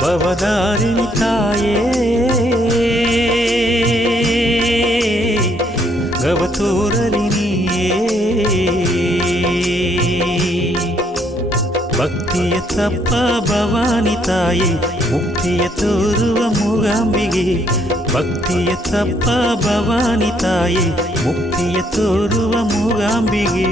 ಭವದಾರಿಣಿ ತಾಯೇ ಗವತೂರಲಿ ನೀಯೇ ಭಕ್ತಿಯ ತಪ್ಪ ಭವಾನಿ ತಾಯಿ ಮುಕ್ತಿಯ ತೋರುವ ಮೂಗಾಂಬಿಗೆ ಭಕ್ತಿಯ ತಪ್ಪ ಭವಾನಿ ತಾಯಿ ಮುಕ್ತಿಯ ತೋರುವ ಮೂಗಾಂಬಿಗೆ